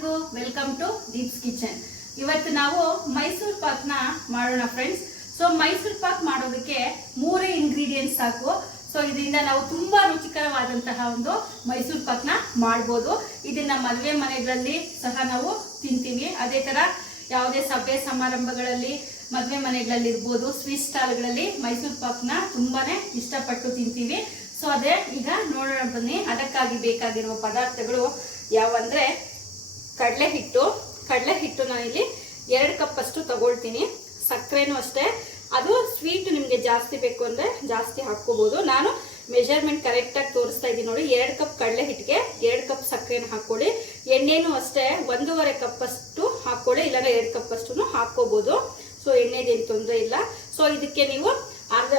ಎಲ್ರಿಗೂ welcome to Deep's kitchen ಇವತ್ತು ನಾವು ಮೈಸೂರ್ನ ಮಾಡೋಣ ಫ್ರೆಂಡ್ಸ್ ಸೊ ಮೈಸೂರ್ ಪಾಕ್ ಮಾಡೋದಕ್ಕೆ ಮೂರೇ ಇಂಗ್ರೀಡಿಯೆಂಟ್ಸ್ ಸಾಕು. ಸೊ ಇದರಿಂದ ನಾವು ತುಂಬಾ ರುಚಿಕರವಾದಂತಹ ಒಂದು ಮೈಸೂರ್ನ ಮಾಡ್ಬೋದು. ಇದನ್ನ ಮದುವೆ ಮನೆಗಳಲ್ಲಿ ಸಹ ನಾವು ತಿಂತೀವಿ. ಅದೇ ತರ ಯಾವುದೇ ಸಭೆ ಸಮಾರಂಭಗಳಲ್ಲಿ ಮದುವೆ ಮನೆಗಳಲ್ಲಿ ಇರ್ಬೋದು ಸ್ವೀಟ್ ಸ್ಟಾಲ್ಗಳಲ್ಲಿ ಮೈಸೂರ್ನ ತುಂಬಾನೇ ಇಷ್ಟಪಟ್ಟು ತಿಂತೀವಿ. ಸೊ ಅದೇ ಈಗ ನೋಡೋಣ ಬನ್ನಿ. ಅದಕ್ಕಾಗಿ ಬೇಕಾಗಿರುವ ಪದಾರ್ಥಗಳು ಯಾವಂದ್ರೆ ಕಡಲೆ ಹಿಟ್ಟು. ಕಡಲೆ ಹಿಟ್ಟು ನಾನಿಲ್ಲಿ ಎರಡು ಕಪ್ ಅಷ್ಟು ತಗೊಳ್ತೀನಿ. ಸಕ್ಕರೆನೂ ಅಷ್ಟೇ. ಅದು ಸ್ವೀಟ್ ನಿಮಗೆ ಜಾಸ್ತಿ ಬೇಕು ಅಂದ್ರೆ ಜಾಸ್ತಿ ಹಾಕ್ಕೋಬೋದು. ನಾನು ಮೆಜರ್ಮೆಂಟ್ ಕರೆಕ್ಟಾಗಿ ತೋರಿಸ್ತಾ ಇದ್ದೀನಿ ನೋಡಿ. ಎರಡು ಕಪ್ ಕಡಲೆ ಹಿಟ್ಟಿಗೆ, ಎರಡು ಕಪ್ ಸಕ್ಕರೆನ ಹಾಕೊಳ್ಳಿ ಎಣ್ಣೆನೂ ಅಷ್ಟೇ, ಒಂದೂವರೆ ಕಪ್ ಅಷ್ಟು ಹಾಕೊಳ್ಳಿ ಇಲ್ಲಾಂದ್ರೆ ಎರಡು ಕಪ್ ಅಷ್ಟು ಹಾಕೋಬಹುದು ಸೊ ಎಣ್ಣೆದೇನು ತೊಂದರೆ ಇಲ್ಲ. ಸೊ ಇದಕ್ಕೆ ನೀವು ಅರ್ಧ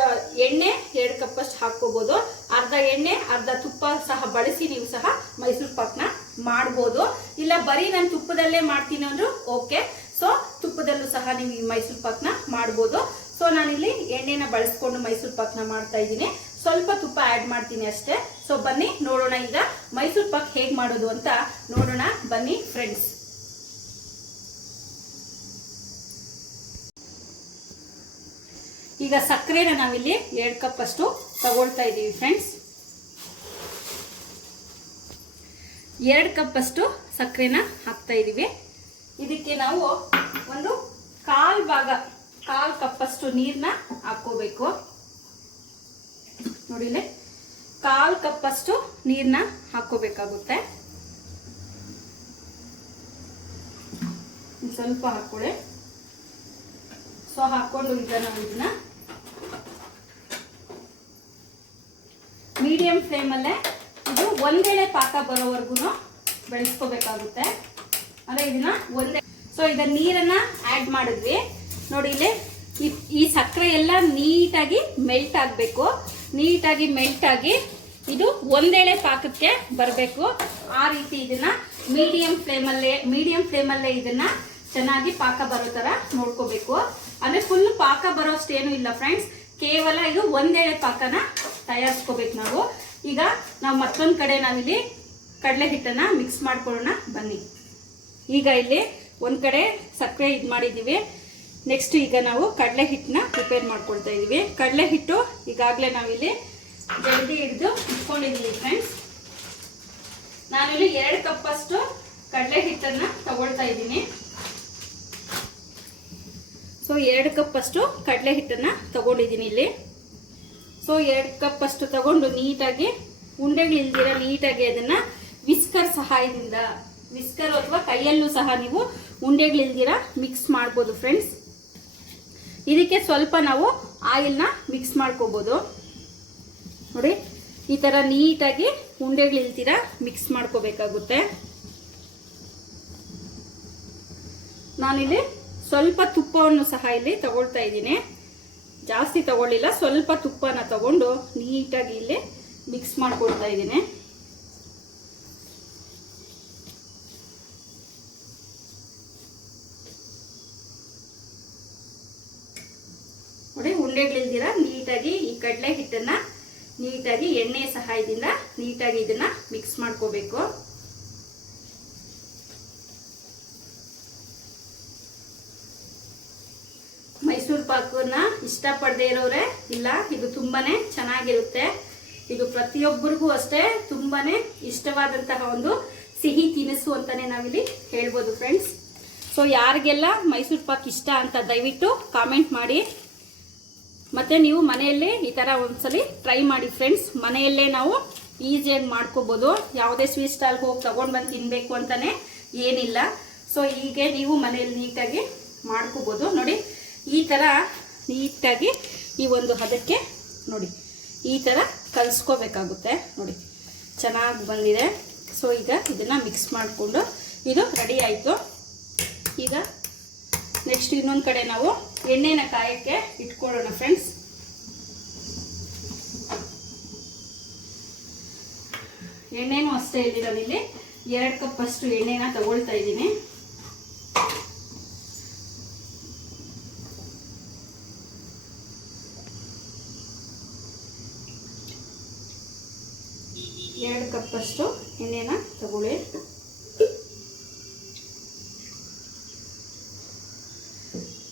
ಎಣ್ಣೆ, ಎರಡು ಕಪ್ ಅಷ್ಟು ಹಾಕೋಬಹುದು ಅರ್ಧ ಎಣ್ಣೆ, ಅರ್ಧ ತುಪ್ಪ ಸಹ ಬಳಸಿ ನೀವು ಸಹ ಮೈಸೂರು ಪಾಕ್ನ ಮಾಡ್ಬೋದು. ಇಲ್ಲ, ಬರೀ ನಾನು ತುಪ್ಪದಲ್ಲೇ ಮಾಡ್ತೀನಿ ಅಂದ್ರು ಓಕೆ. ಸೊ ತುಪ್ಪದಲ್ಲೂ ಸಹ ನೀವು ಈ ಮೈಸೂರು ಪಾಕ್ನ ಮಾಡ್ಬೋದು. ಸೊ ನಾನಿಲ್ಲಿ ಎಣ್ಣೆನ ಬಳಸ್ಕೊಂಡು ಮೈಸೂರು ಪಾಕ್ನ ಮಾಡ್ತಾ ಇದ್ದೀನಿ. ಸ್ವಲ್ಪ ತುಪ್ಪ ಆ್ಯಡ್ ಮಾಡ್ತೀನಿ ಅಷ್ಟೇ. ಸೊ ಬನ್ನಿ, ನೋಡೋಣ ಈಗ ಮೈಸೂರು ಪಾಕ್ ಹೇಗೆ ಮಾಡೋದು ಅಂತ ನೋಡೋಣ. ಬನ್ನಿ ಫ್ರೆಂಡ್ಸ್ ಈಗ ಸಕ್ಕರೆನ ನಾವಿಲ್ಲಿ ಎರಡು ಕಪ್ ಅಷ್ಟು ತಗೊಳ್ತಾ ಇದ್ದೀವಿ ಫ್ರೆಂಡ್ಸ್ ಎರಡು ಕಪ್ ಅಷ್ಟು ಸಕ್ಕರೆನ ಹಾಕ್ತಾ ಇದ್ದೀವಿ ಇದಕ್ಕೆ ನಾವು ಒಂದು ಕಾಲ್ ಭಾಗ, ಕಾಲ್ ಕಪ್ ಅಷ್ಟು ನೀರನ್ನ ಹಾಕೋಬೇಕು ನೋಡಿಲೆ ಕಾಲು ಕಪ್ ಅಷ್ಟು ನೀರನ್ನ ಹಾಕೋಬೇಕಾಗುತ್ತೆ ಇನ್ ಸ್ವಲ್ಪ ಹಾಕೊಳ್ಳಿ ಸೊ ಹಾಕೊಂಡು ಈಗ ನಾವು ಇದನ್ನ ಮೀಡಿಯಂ ಫ್ಲೇಮಲ್ಲೇ ಇದು ಒಂದೇಳೆ ಪಾಕ ಬರೋವರೆಗೂ ಬೆಳೆಸ್ಕೋಬೇಕಾಗುತ್ತೆ. ಅಂದರೆ ಇದನ್ನ ಒಂದೇ ಸೊ ಈಗ ನೀರನ್ನ ಆಡ್ ಮಾಡಿದ್ವಿ. ನೋಡಿ ಇಲ್ಲಿ ಈ- ಸಕ್ಕರೆ ಎಲ್ಲ ನೀಟಾಗಿ ಮೆಲ್ಟ್ ಆಗಬೇಕು. ನೀಟಾಗಿ ಮೆಲ್ಟ್ ಆಗಿ ಇದು ಒಂದೇಳೆ ಪಾಕಕ್ಕೆ ಬರಬೇಕು. ಆ ರೀತಿ ಇದನ್ನ ಮೀಡಿಯಂ ಫ್ಲೇಮಲ್ಲೇ ಮೀಡಿಯಂ ಫ್ಲೇಮಲ್ಲೇ ಇದನ್ನ ಚೆನ್ನಾಗಿ ಪಾಕ ಬರೋ ತರ ನೋಡ್ಕೋಬೇಕು. ಅಂದ್ರೆ ಫುಲ್ ಪಾಕ ಬರೋಷ್ಟು ಏನು ಇಲ್ಲ ಫ್ರೆಂಡ್ಸ್ ಕೇವಲ ಇದು ಒಂದೇಳೆ ಪಾಕನ ತಯಾರಿಸ್ಕೋಬೇಕು ನಾವು. ಈಗ ನಾವು ಮತ್ತೊಂದು ಕಡೆ ನಾವಿಲ್ಲಿ ಕಡಲೆ ಹಿಟ್ಟನ್ನ ಮಿಕ್ಸ್ ಮಾಡ್ಕೊಳ್ಳೋಣ, ಬನ್ನಿ. ಈಗ ಇಲ್ಲಿ ಒಂದು ಕಡೆ ಸಕ್ಕರೆ ಇದು ಮಾಡಿದ್ದೀವಿ. ನೆಕ್ಸ್ಟ್ ಈಗ ನಾವು ಕಡಲೆ ಹಿಟ್ಟನ್ನ ಪ್ರಿಪೇರ್ ಮಾಡ್ಕೊಳ್ತಾ ಇದೀವಿ. ಕಡಲೆ ಹಿಟ್ಟು ಈಗಾಗಲೇ ನಾವಿಲ್ಲಿ ಜಲ್ದಿ ಹಿಡಿದು ಇಟ್ಕೊಂಡಿದ್ದೀವಿ ಫ್ರೆಂಡ್ಸ್ ನಾನಿಲ್ಲಿ ಎರಡು ಕಪ್ ಅಷ್ಟು ಕಡಲೆ ಹಿಟ್ಟನ್ನ ತಗೊಳ್ತಾ ಇದ್ದೀನಿ. ಸೊ ಎರಡು ಕಪ್ ಅಷ್ಟು ಕಡಲೆ ಹಿಟ್ಟನ್ನ ತಗೊಂಡಿದ್ದೀನಿ ಇಲ್ಲಿ. ಸೊ ಎರಡು ಕಪ್ ಅಷ್ಟು ತಗೊಂಡು ನೀಟಾಗಿ ಉಂಡೆಗಳಿಲ್ದಿರ ನೀಟಾಗಿ ಅದನ್ನ ವಿಸ್ಕರ್ ಸಹಾಯದಿಂದ ವಿಸ್ಕರ್ ಅಥವಾ ಕೈಯಲ್ಲೂ ಸಹ ನೀವು ಉಂಡೆಗಳಿಲ್ದಿರ ಮಿಕ್ಸ್ ಮಾಡ್ಬೋದು ಫ್ರೆಂಡ್ಸ್ ಇದಕ್ಕೆ ಸ್ವಲ್ಪ ನಾವು ಆಯಿಲ್ನ ಮಿಕ್ಸ್ ಮಾಡ್ಕೋಬೋದು. ನೋಡಿ, ಈ ಥರ ನೀಟಾಗಿ ಉಂಡೆಗಳಿಲ್ದಿರ ಮಿಕ್ಸ್ ಮಾಡ್ಕೋಬೇಕಾಗುತ್ತೆ. ನಾನಿಲ್ಲಿ ಸ್ವಲ್ಪ ತುಪ್ಪವನ್ನು ಸಹ ಇಲ್ಲಿ ತಗೊಳ್ತಾ ಇದ್ದೀನಿ. ಜಾಸ್ತಿ ತಗೊಳ್ಳಿಲ್ಲ, ಸ್ವಲ್ಪ ತುಪ್ಪನ ತಗೊಂಡು ನೀಟಾಗಿ ಇಲ್ಲಿ ಮಿಕ್ಸ್ ಮಾಡ್ಕೊಳ್ತಾ ಇದ್ದೀನಿ. ನೋಡಿ, ಉಂಡೆಗಳಿಲ್ದಿರ ನೀಟಾಗಿ ಈ ಕಡಲೆ ಹಿಟ್ಟನ್ನ ನೀಟಾಗಿ ಎಣ್ಣೆ ಸಹಾಯದಿಂದ ನೀಟಾಗಿ ಇದನ್ನ ಮಿಕ್ಸ್ ಮಾಡ್ಕೋಬೇಕು ಮೈಸೂರು ಪಾಕನ್ನ ಇಷ್ಟಪಡದೇ ಇರೋರೆ, ಇಲ್ಲ, ಇದು ತುಂಬಾನೇ ಚೆನ್ನಾಗಿರುತ್ತೆ. ಇದು ಪ್ರತಿಯೊಬ್ಬರಿಗೂ ಅಷ್ಟೇ ತುಂಬಾನೇ ಇಷ್ಟವಾದಂತಹ ಒಂದು ಸಿಹಿ ತಿನಿಸು ಅಂತಾನೆ ನಾವಿಲ್ಲಿ ಹೇಳ್ಬೋದು ಫ್ರೆಂಡ್ಸ್ ಸೊ ಯಾರಿಗೆಲ್ಲ ಮೈಸೂರು ಪಾಕ್ ಇಷ್ಟ ಅಂತ ದಯವಿಟ್ಟು ಕಾಮೆಂಟ್ ಮಾಡಿ. ಮತ್ತೆ ನೀವು ಮನೆಯಲ್ಲೇ ಈ ತರ ಒಂದ್ಸಲಿ ಟ್ರೈ ಮಾಡಿ ಫ್ರೆಂಡ್ಸ್ ಮನೆಯಲ್ಲೇ ನಾವು ಈಸಿಯಾಗಿ ಮಾಡ್ಕೋಬೋದು. ಯಾವುದೇ ಸ್ವೀಟ್ ಸ್ಟಾಲ್ಗೆ ಹೋಗಿ ತಗೊಂಡ್ ಬಂದು ತಿನ್ನಬೇಕು ಅಂತಲೇ ಏನಿಲ್ಲ. ಸೊ ಹೀಗೆ ನೀವು ಮನೆಯಲ್ಲಿ ನೀಟಾಗಿ ಮಾಡ್ಕೋಬೋದು. ನೋಡಿ, ಈ ತರ ನೀಟಾಗಿ ಈ ಒಂದು ಹದಕ್ಕೆ ನೋಡಿ, ಈ ಥರ ಕಲಿಸ್ಕೋಬೇಕಾಗುತ್ತೆ. ನೋಡಿ, ಚೆನ್ನಾಗಿ ಬಂದಿದೆ. ಸೊ ಈಗ ಇದನ್ನು ಮಿಕ್ಸ್ ಮಾಡಿಕೊಂಡು ಇದು ರೆಡಿ ಆಯಿತು. ಈಗ ನೆಕ್ಸ್ಟ್ ಇನ್ನೊಂದು ಕಡೆ ನಾವು ಎಣ್ಣೆನ ಕಾಯಕ್ಕೆ ಇಟ್ಕೊಳ್ಳೋಣ ಫ್ರೆಂಡ್ಸ್ ಎಣ್ಣೆನೂ ಅಷ್ಟೇ ಇಲ್ಲಿ. ನಾನಿಲ್ಲಿ ಎರಡು ಕಪ್ ಅಷ್ಟು ಎಣ್ಣೆನ ತಗೊಳ್ತಾ ಇದ್ದೀನಿ ಎರಡು ಕಪ್ ಅಷ್ಟು ಎಣ್ಣೆನ ತಗೊಳ್ಳಿ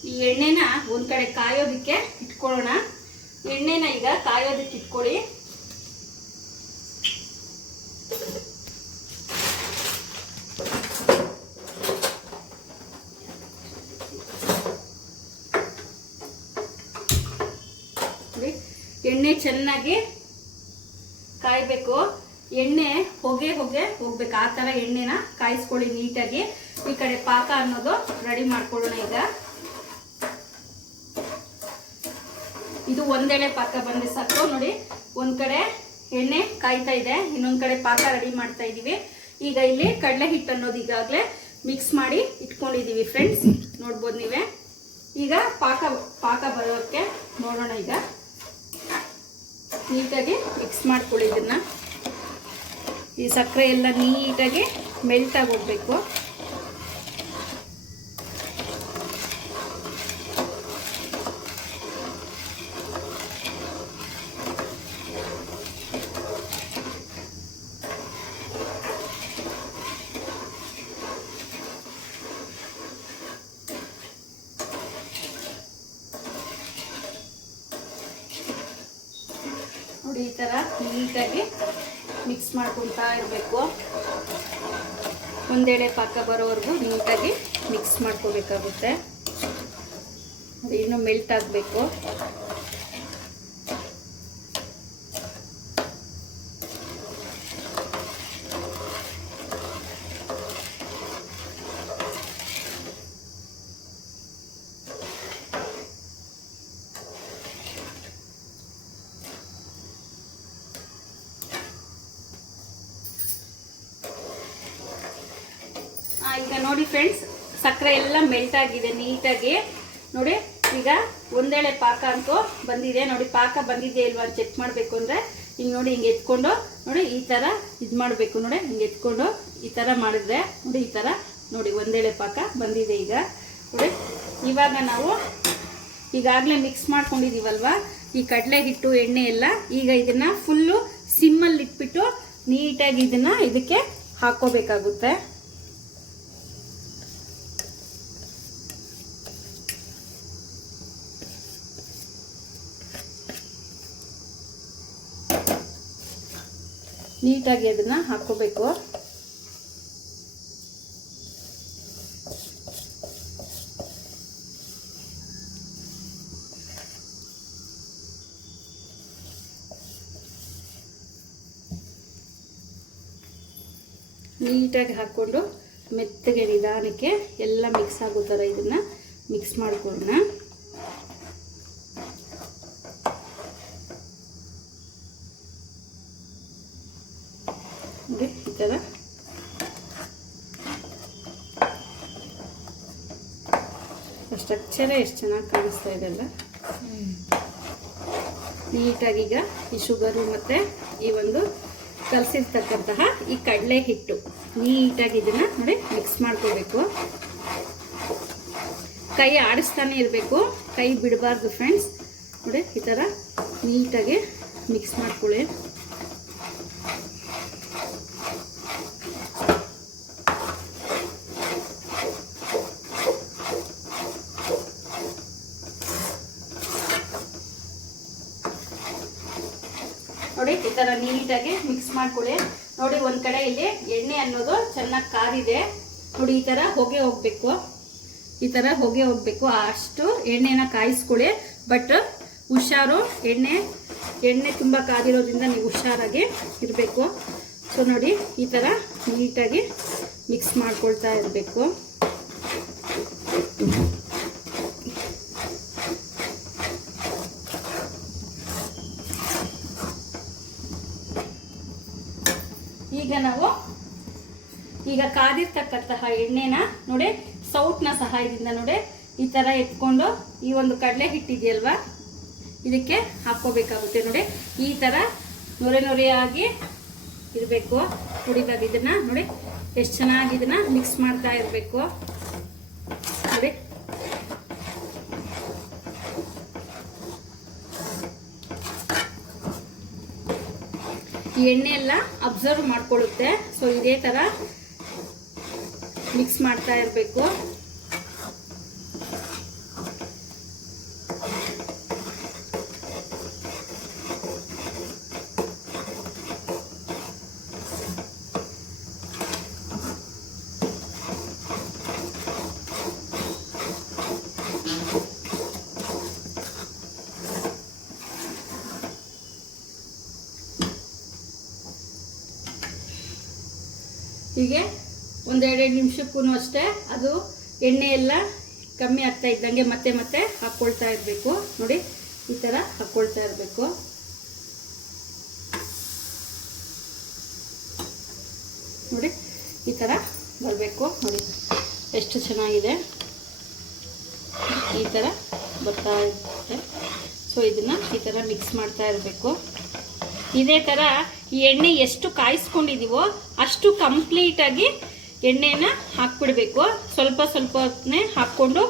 ಈ ಎಣ್ಣೆನ ಒಂದ್ ಕಡೆ ಕಾಯೋದಕ್ಕೆ ಇಟ್ಕೊಳ್ಳೋಣ. ಎಣ್ಣೆನ ಈಗ ಕಾಯೋದಕ್ಕೆ ಇಟ್ಕೊಳ್ಳಿ. ಎಣ್ಣೆ ಚೆನ್ನಾಗಿ ಕಾಯ್ಬೇಕು. ಎಣ್ಣೆ ಹೊಗೆ ಹೊಗೆ ಹೋಗ್ಬೇಕು. ಆ ಥರ ಎಣ್ಣೆನ ಕಾಯಿಸ್ಕೊಳ್ಳಿ ನೀಟಾಗಿ. ಈ ಕಡೆ ಪಾಕ ಅನ್ನೋದು ರೆಡಿ ಮಾಡ್ಕೊಳ್ಳೋಣ ಈಗ. ಇದು ಒಂದೆಳೆ ಪಾಕ ಬಂದ್ರೆ ಸಾಕು ನೋಡಿ, ಒಂದ್ ಕಡೆ ಎಣ್ಣೆ ಕಾಯ್ತಾ ಇದೆ. ಇನ್ನೊಂದ್ ಕಡೆ ಪಾಕ ರೆಡಿ ಮಾಡ್ತಾ ಇದೀವಿ. ಈಗ ಇಲ್ಲಿ ಕಡಲೆ ಹಿಟ್ಟು ಅನ್ನೋದು ಈಗಾಗಲೇ ಮಿಕ್ಸ್ ಮಾಡಿ ಇಟ್ಕೊಂಡಿದೀವಿ ಫ್ರೆಂಡ್ಸ್ ನೋಡ್ಬೋದು ನೀವೇ. ಈಗ ಪಾಕ ಪಾಕ ಬರೋಕ್ಕೆ ನೋಡೋಣ ಈಗ. ನೀಟಾಗಿ ಮಿಕ್ಸ್ ಮಾಡ್ಕೊಳ್ಳಿ ಇದನ್ನ. ಈ ಸಕ್ಕರೆ ಎಲ್ಲ ನೀಟಾಗಿ ಮೆಲ್ಟ್ ಹೋಗಬೇಕು ಹೋಗ್ಬೇಕು ನೋಡಿ ಈ ಥರ ನೀಟಾಗಿ ಮಿಕ್ಸ್ ಮಾಡ್ಕೊತಾ ಇರಬೇಕು. ಒಂದೆಡೆ ಪಾಕ ಬರೋವರೆಗೂ ನೀಟಾಗಿ ಮಿಕ್ಸ್ ಮಾಡ್ಕೋಬೇಕಾಗುತ್ತೆ. ಅದು ಇನ್ನು ಮೆಲ್ಟ್ ಆಗಬೇಕು ಆ, ಈಗ ನೋಡಿ ಫ್ರೆಂಡ್ಸ್ ಸಕ್ಕರೆ ಎಲ್ಲ ಮೆಲ್ಟ್ ಆಗಿದೆ ನೀಟಾಗಿ. ನೋಡಿ, ಈಗ ಒಂದೇಳೆ ಪಾಕ ಅಂತೂ ಬಂದಿದೆ. ನೋಡಿ, ಪಾಕ ಬಂದಿದೆ ಇಲ್ವಾ ಚೆಕ್ ಮಾಡಬೇಕು ಅಂದರೆ, ಹಿಂಗೆ ನೋಡಿ, ಹಿಂಗೆ ಎತ್ಕೊಂಡು, ನೋಡಿ, ಈ ಥರ ಇದು ಮಾಡಬೇಕು ನೋಡಿ, ಹಿಂಗೆ ಎತ್ಕೊಂಡು ಈ ಥರ ಮಾಡಿದ್ರೆ, ನೋಡಿ, ಈ ಥರ ನೋಡಿ, ಒಂದೇಳೆ ಪಾಕ ಬಂದಿದೆ ಈಗ. ನೋಡಿ, ಇವಾಗ ನಾವು ಈಗಾಗಲೇ ಮಿಕ್ಸ್ ಮಾಡ್ಕೊಂಡಿದೀವಲ್ವಾ? ಈ ಕಡಲೆ ಹಿಟ್ಟು ಎಣ್ಣೆ ಎಲ್ಲ, ಈಗ ಇದನ್ನು ಫುಲ್ಲು ಸಿಮ್ಮಲ್ಲಿ ಇಟ್ಬಿಟ್ಟು ನೀಟಾಗಿ ಇದನ್ನು ಇದಕ್ಕೆ ಹಾಕೋಬೇಕಾಗುತ್ತೆ. ನೀಟಾಗಿ ಅದನ್ನ ಹಾಕ್ಕೋಬೇಕು. ನೀಟಾಗಿ ಹಾಕ್ಕೊಂಡು ಮೆತ್ತಗೆ ನಿಧಾನಕ್ಕೆ ಎಲ್ಲ ಮಿಕ್ಸ್ ಆಗೋ ಥರ ಇದನ್ನ ಮಿಕ್ಸ್ ಮಾಡ್ಕೊಳ್ಳೋಣ ನೋಡಿ ಈ ಥರ ಸ್ಟ್ರಕ್ಚರೇ ಎಷ್ಟು ಚೆನ್ನಾಗಿ ಕಾಣಿಸ್ತಾ ಇದೆಲ್ಲ ನೀಟಾಗಿ ಈಗ ಈ ಶುಗರು ಮತ್ತು ಈ ಒಂದು ಕಲಸಿರ್ತಕ್ಕಂತಹ ಈ ಕಡಲೆ ಹಿಟ್ಟು ನೀಟಾಗಿ ಇದನ್ನ ನೋಡಿ ಮಿಕ್ಸ್ ಮಾಡ್ಕೋಬೇಕು. ಕೈ ಆಡಿಸ್ತಾನೆ ಇರಬೇಕು. ಕೈ ಬಿಡಬಾರ್ದು ಫ್ರೆಂಡ್ಸ್ ನೋಡಿ ಈ ಥರ ನೀಟಾಗಿ ಮಿಕ್ಸ್ ಮಾಡ್ಕೊಳ್ಳಿ ನೋಡಿ ಈ ಥರ ನೀಟಾಗಿ ಮಿಕ್ಸ್ ಮಾಡ್ಕೊಳ್ಳಿ ನೋಡಿ, ಒಂದು ಕಡೆ ಇಲ್ಲಿ ಎಣ್ಣೆ ಅನ್ನೋದು ಚೆನ್ನಾಗಿ ಕಾದಿದೆ. ನೋಡಿ, ಈ ಥರ ಹೊಗೆ ಹೋಗ್ಬೇಕು. ಈ ಥರ ಹೊಗೆ ಹೋಗ್ಬೇಕು. ಅಷ್ಟು ಎಣ್ಣೆನ ಕಾಯಿಸ್ಕೊಳ್ಳಿ ಬಟ್ ಹುಷಾರು, ಎಣ್ಣೆ ಎಣ್ಣೆ ತುಂಬ ಕಾದಿರೋದ್ರಿಂದ ನೀವು ಹುಷಾರಾಗಿ ಇರಬೇಕು. ಸೊ ನೋಡಿ, ಈ ಥರ ನೀಟಾಗಿ ಮಿಕ್ಸ್ ಮಾಡ್ಕೊಳ್ತಾ ಇರಬೇಕು. ಈಗ ನಾವು ಈಗ ಕಾದಿರ್ತಕ್ಕಂತಹ ಎಣ್ಣೆನ ನೋಡಿ ಸೌಟ್ನ ಸಹಾಯದಿಂದ ನೋಡಿ, ಈ ಥರ ಎತ್ಕೊಂಡು ಈ ಒಂದು ಕಡಲೆ ಹಿಟ್ಟಿದೆಯಲ್ವಾ? ಇದಕ್ಕೆ ಹಾಕ್ಕೋಬೇಕಾಗುತ್ತೆ ನೋಡಿ. ಈ ಥರ ನೊರೆ ನೊರೆಯಾಗಿ ಇರಬೇಕು. ಕುಡಿದಾಗ ಇದನ್ನು ನೋಡಿ, ಎಷ್ಟು ಚೆನ್ನಾಗಿ ಇದನ್ನ ಮಿಕ್ಸ್ ಮಾಡ್ತಾ ಇರಬೇಕು. ನೋಡಿ. ಎಣ್ಣೆ ಎಲ್ಲ ಅಬ್ಸರ್ವ್ ಮಾಡ್ಕೊಳ್ಳುತ್ತೆ. ಸೊ ಇದೇ ಥರ ಮಿಕ್ಸ್ ಮಾಡ್ತಾ ಇರಬೇಕು. ಹೀಗೆ ಒಂದೆರಡೆರಡು ನಿಮಿಷಕ್ಕೂ ಅಷ್ಟೇ. ಅದು ಎಣ್ಣೆ ಎಲ್ಲ ಕಮ್ಮಿ ಆಗ್ತಾ ಇದ್ದಂಗೆ ಮತ್ತೆ ಮತ್ತೆ ಹಾಕ್ಕೊಳ್ತಾ ಇರಬೇಕು. ನೋಡಿ, ಈ ಥರ ಹಾಕ್ಕೊಳ್ತಾ ಇರಬೇಕು. ನೋಡಿ, ಈ ಥರ ಬರಬೇಕು. ನೋಡಿ, ಎಷ್ಟು ಚೆನ್ನಾಗಿದೆ. ಈ ಥರ ಬರ್ತಾ ಇರುತ್ತೆ. ಸೊ ಇದನ್ನು ಈ ಥರ ಮಿಕ್ಸ್ ಮಾಡ್ತಾ ಇರಬೇಕು. ಇದೇ ಥರ ಈ ಎಣ್ಣೆ ಎಷ್ಟು ಕಾಯಿಸ್ಕೊಂಡಿದ್ದೀವೋ ಅಷ್ಟು ಕಂಪ್ಲೀಟಾಗಿ ಎಣ್ಣೆನ ಹಾಕ್ಬಿಡ್ಬೇಕು. ಸ್ವಲ್ಪ ಸ್ವಲ್ಪ ಹಾಕ್ಕೊಂಡು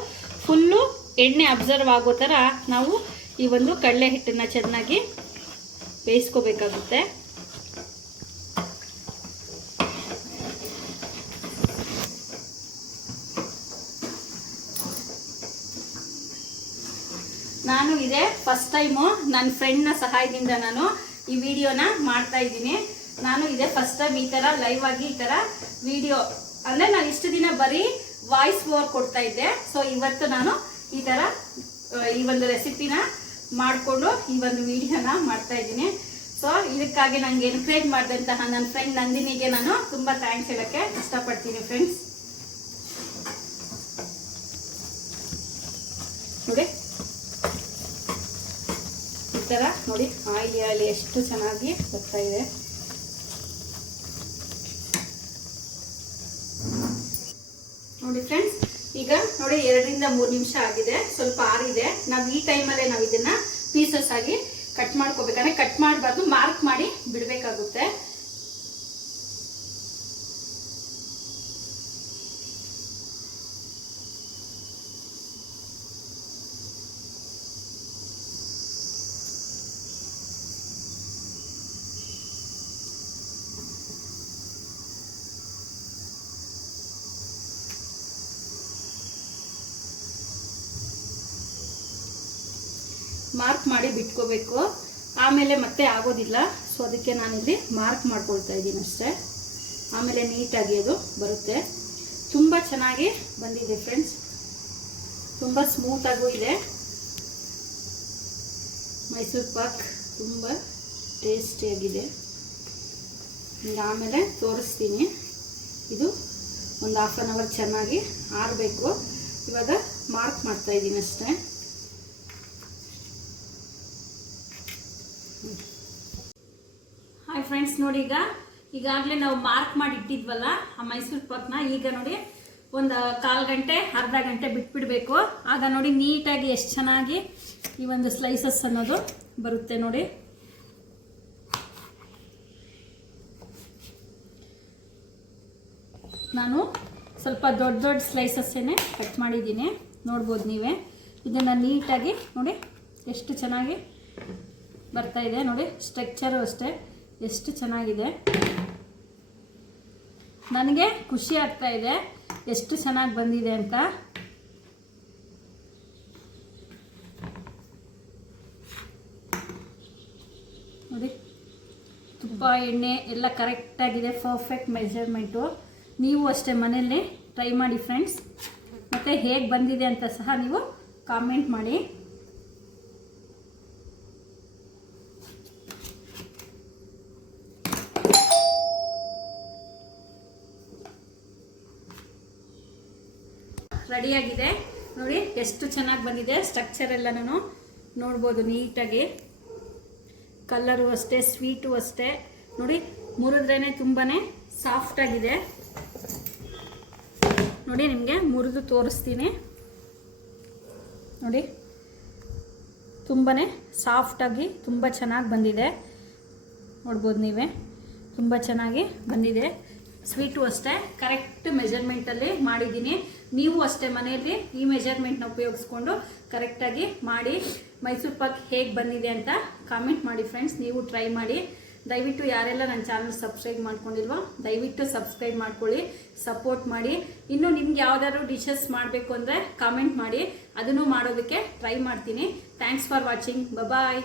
ಫುಲ್ಲು ಎಣ್ಣೆ ಅಬ್ಸರ್ವ್ ಆಗೋ ಥರ ನಾವು ಈ ಒಂದು ಕಡಲೆ ಹಿಟ್ಟನ್ನು ಚೆನ್ನಾಗಿ ಬೇಯಿಸ್ಕೋಬೇಕಾಗುತ್ತೆ. ನಾನು ಇದೇ ಫಸ್ಟ್ ಟೈಮು ನನ್ನ ಫ್ರೆಂಡ್ನ ಸಹಾಯದಿಂದ ನಾನು ಈ ವಿಡಿಯೋನ ಮಾಡ್ತಾ ಇದ್ದೀನಿ. ನಾನು ಇದೇ ಫಸ್ಟ್ ಟೈಮ್ ಈ ಥರ ಲೈವ್ ಆಗಿ ಈ ಥರ ವಿಡಿಯೋ ಅಂದರೆ ನಾನು ಇಷ್ಟು ದಿನ ಬರೀ ವಾಯ್ಸ್ ಓವರ್ ಕೊಡ್ತಾ ಇದ್ದೆ. ಸೊ ಇವತ್ತು ನಾನು ಈ ಥರ ಈ ಒಂದು ರೆಸಿಪಿನ ಮಾಡಿಕೊಂಡು ಈ ಒಂದು ವಿಡಿಯೋನ ಮಾಡ್ತಾ ಇದ್ದೀನಿ. ಸೊ ಇದಕ್ಕಾಗಿ ನನಗೆ ಎನ್ಕರೇಜ್ ಮಾಡಿದಂತಹ ನನ್ನ ಫ್ರೆಂಡ್ ನಂದಿನಿಗೆ ನಾನು ತುಂಬ ಥ್ಯಾಂಕ್ಸ್ ಹೇಳೋಕ್ಕೆ ಇಷ್ಟಪಡ್ತೀನಿ ಫ್ರೆಂಡ್ಸ್ ನೋಡಿ ಥರ ನೋಡಿ, ಆಯಿಲ್ ಆಯಿಲ್ ಎಷ್ಟು ಚೆನ್ನಾಗಿ ಬರ್ತಾ ಇದೆ. ನೋಡಿ ಫ್ರೆಂಡ್ಸ್ ಈಗ ನೋಡಿ ಎರಡರಿಂದ ಮೂರು ನಿಮಿಷ ಆಗಿದೆ, ಸ್ವಲ್ಪ ಆರಿದೆ. ನಾವು ಈ ಟೈಮಲ್ಲೇ ನಾವು ಇದನ್ನ ಪೀಸಸ್ ಆಗಿ ಕಟ್ ಮಾಡ್ಕೋಬೇಕಂದ್ರೆ ಕಟ್ ಮಾಡಬಾರ್ದು ಮಾರ್ಕ್ ಮಾಡಿ ಬಿಡಬೇಕಾಗುತ್ತೆ. ಮಾರ್ಕ್ ಮಾಡಿ ಬಿಟ್ಕೋಬೇಕು. ಆಮೇಲೆ ಮತ್ತೆ ಆಗೋದಿಲ್ಲ. ಸೊ ಅದಕ್ಕೆ ನಾನಿಲ್ಲಿ ಮಾರ್ಕ್ ಮಾಡ್ಕೊಳ್ತಾ ಇದ್ದೀನಿ ಅಷ್ಟೇ. ಆಮೇಲೆ ನೀಟಾಗಿ ಅದು ಬರುತ್ತೆ. ತುಂಬ ಚೆನ್ನಾಗಿ ಬಂದಿದೆ ಫ್ರೆಂಡ್ಸ್ ತುಂಬ ಸ್ಮೂತಾಗೂ ಇದೆ. ಮೈಸೂರು ಪಾಕ್ ತುಂಬ ಟೇಸ್ಟಿಯಾಗಿದೆ ಆಮೇಲೆ ತೋರಿಸ್ತೀನಿ. ಇದು ಒಂದು ಹಾಫ್ ಆನ್ ಅವರ್ ಚೆನ್ನಾಗಿ ಆರಬೇಕು. ಇವಾಗ ಮಾರ್ಕ್ ಮಾಡ್ತಾ ಇದ್ದೀನಿ ಅಷ್ಟೇ. ನೋಡಿ ಈಗ. ಈಗಾಗಲೇ ನಾವು ಮಾರ್ಕ್ ಮಾಡಿ ಇಟ್ಟಿದ್ವಲ್ಲ, ಆ ಮೈಸೂರು ಪಾಕ್ನ ಈಗ ನೋಡಿ, ಒಂದು ಕಾಲು ಗಂಟೆ, ಅರ್ಧ ಗಂಟೆ ಬಿಟ್ಬಿಡಬೇಕು. ಆಗ ನೋಡಿ ನೀಟಾಗಿ ಎಷ್ಟು ಚೆನ್ನಾಗಿ ಈ ಒಂದು ಸ್ಲೈಸಸ್ ಅನ್ನೋದು ಬರುತ್ತೆ ನೋಡಿ. ನಾನು ಸ್ವಲ್ಪ ದೊಡ್ಡ ದೊಡ್ಡ ಸ್ಲೈಸಸ್ಸೇ ಕಟ್ ಮಾಡಿದ್ದೀನಿ. ನೋಡ್ಬೋದು ನೀವೇ. ಇದನ್ನು ನೀಟಾಗಿ ನೋಡಿ, ಎಷ್ಟು ಚೆನ್ನಾಗಿ ಬರ್ತಾ ಇದೆ ನೋಡಿ. ಸ್ಟ್ರಕ್ಚರು ಅಷ್ಟೇ. ಎಷ್ಟು ಚೆನ್ನಾಗಿದೆ? ನನಗೆ ಖುಷಿ ಆಗ್ತಾ ಇದೆ. ಎಷ್ಟು ಚೆನ್ನಾಗಿ ಬಂದಿದೆ ಅಂತ. ನೋಡಿ, ತುಪ್ಪ, ಎಣ್ಣೆ ಎಲ್ಲ ಕರೆಕ್ಟಾಗಿದೆ ಪರ್ಫೆಕ್ಟ್ ಮೆಜರ್ಮೆಂಟು ನೀವು ಅಷ್ಟೇ ಮನೆಯಲ್ಲಿ ಟ್ರೈ ಮಾಡಿ ಫ್ರೆಂಡ್ಸ್ ಮತ್ತು ಹೇಗೆ ಬಂದಿದೆ ಅಂತ ಸಹ ನೀವು ಕಾಮೆಂಟ್ ಮಾಡಿ. ರೆಡಿಯಾಗಿದೆ. ನೋಡಿ, ಎಷ್ಟು ಚೆನ್ನಾಗಿ ಬಂದಿದೆ. ಸ್ಟ್ರಕ್ಚರ್ ಎಲ್ಲನೂ ನೋಡ್ಬೋದು ನೀಟಾಗಿ. ಕಲ್ಲರು ಅಷ್ಟೇ ಸ್ವೀಟು ಅಷ್ಟೇ. ನೋಡಿ ಮುರಿದ್ರೇ ತುಂಬಾ ಸಾಫ್ಟಾಗಿದೆ ನೋಡಿ, ನಿಮಗೆ ಮುರಿದು ತೋರಿಸ್ತೀನಿ. ನೋಡಿ ತುಂಬಾ ಸಾಫ್ಟಾಗಿ ತುಂಬ ಚೆನ್ನಾಗಿ ಬಂದಿದೆ. ನೋಡ್ಬೋದು ನೀವೇ. ತುಂಬ ಚೆನ್ನಾಗಿ ಬಂದಿದೆ. ಸ್ವೀಟು ಅಷ್ಟೇ. ಕರೆಕ್ಟ್ ಮೆಜರ್ಮೆಂಟಲ್ಲಿ ಮಾಡಿದ್ದೀನಿ. ನೀವು ಅಷ್ಟೇ ಮನೆಯಲ್ಲಿ ಈ ಮೆಜರ್ಮೆಂಟ್ನ ಉಪಯೋಗಿಸ್ಕೊಂಡು ಕರೆಕ್ಟಾಗಿ ಮಾಡಿ ಮೈಸೂರು ಪಾಕ್ ಹೇಗೆ ಬಂದಿದೆ ಅಂತ ಕಾಮೆಂಟ್ ಮಾಡಿ ಫ್ರೆಂಡ್ಸ್ ನೀವು ಟ್ರೈ ಮಾಡಿ. ದಯವಿಟ್ಟು ಯಾರೆಲ್ಲ ನನ್ನ ಚಾನಲ್ ಸಬ್ಸ್ಕ್ರೈಬ್ ಮಾಡ್ಕೊಂಡಿಲ್ವೋ, ದಯವಿಟ್ಟು ಸಬ್ಸ್ಕ್ರೈಬ್ ಮಾಡ್ಕೊಳ್ಳಿ ಸಪೋರ್ಟ್ ಮಾಡಿ. ಇನ್ನು ನಿಮ್ಗೆ ಯಾವ್ದಾದ್ರು ಡಿಶಸ್ ಮಾಡಬೇಕು ಅಂದರೆ ಕಾಮೆಂಟ್ ಮಾಡಿ. ಅದನ್ನು ಮಾಡೋದಕ್ಕೆ ಟ್ರೈ ಮಾಡ್ತೀನಿ. Thanks for watching bye